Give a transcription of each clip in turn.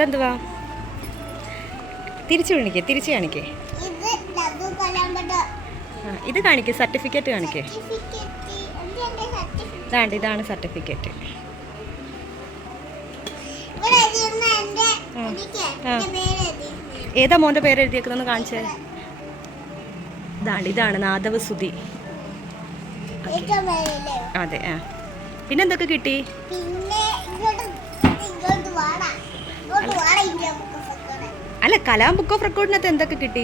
അതെന്തുവാ? തിരിച്ചു കാണിക്കേ. ഇത് കാണിക്കേ, സർട്ടിഫിക്കറ്റ് കാണിക്കേ. ഇതാണ് സർട്ടിഫിക്കറ്റ്. ഏതാ മോൻ്റെ പേര് എഴുതിയേക്കുന്നതെന്ന് കാണിച്ചേ. ഇതാണ് നാദവസുതി. അതെ. ആ പിന്നെന്തൊക്കെ കിട്ടി? അല്ല, കലാം ബുക്ക് ഓഫ് റെക്കോർഡിനകത്ത് എന്തൊക്കെ കിട്ടി?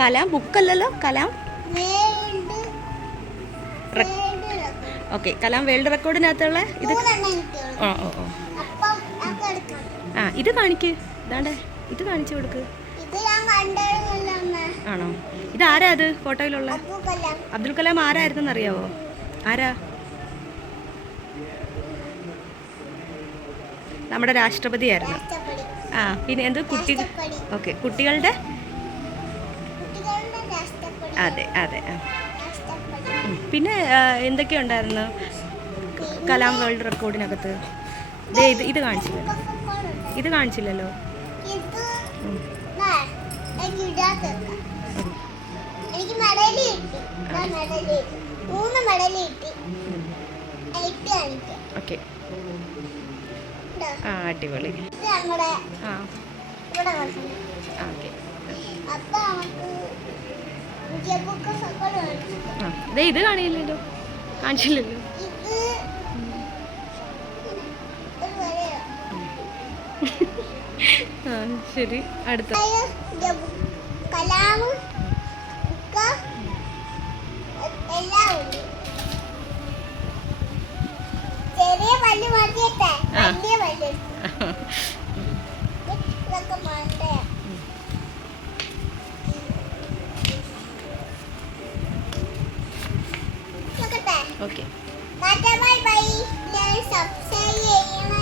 കലാം ബുക്കല്ലല്ലോ, കലാം ഓക്കെ. കലാം വേൾഡ് റെക്കോർഡിനകത്തുള്ള ഇത്. ഇത് കാണിക്ക്. ഇതാണ്ടേ, ഇത് കാണിച്ചു കൊടുക്ക്. ആണോ? ഇതാരാ? അത് ഫോട്ടോയിലുള്ള അബ്ദുൽ കലാം ആരായിരുന്നെന്ന് അറിയാവോ? ആരാ? നമ്മുടെ രാഷ്ട്രപതിയായിരുന്നു. ആ പിന്നെ എന്ത് ഓക്കെ, കുട്ടികളുടെ. അതെ. പിന്നെ എന്തൊക്കെയുണ്ടായിരുന്നു കലാം വേൾഡ് റെക്കോർഡിനകത്ത്? ഇത് കാണിച്ചില്ലല്ലോ. ഓക്കെ. ആ അടിപൊളി. ഇത് കാണിച്ചില്ലല്ലോ. ശരി, അടുത്ത. Okay, bye bye. സബ്സ്ക്രൈബ് ചെയ്യണം.